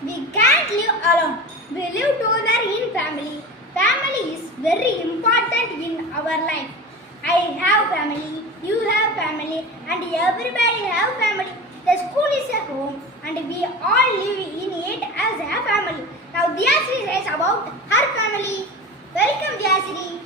We can't live alone. We live together in family. Family is very important in our life. I have family, you have family, and everybody have family. The school is a home, and we all live in it as a family. Now Diyasri says about her family. Welcome Diyasri.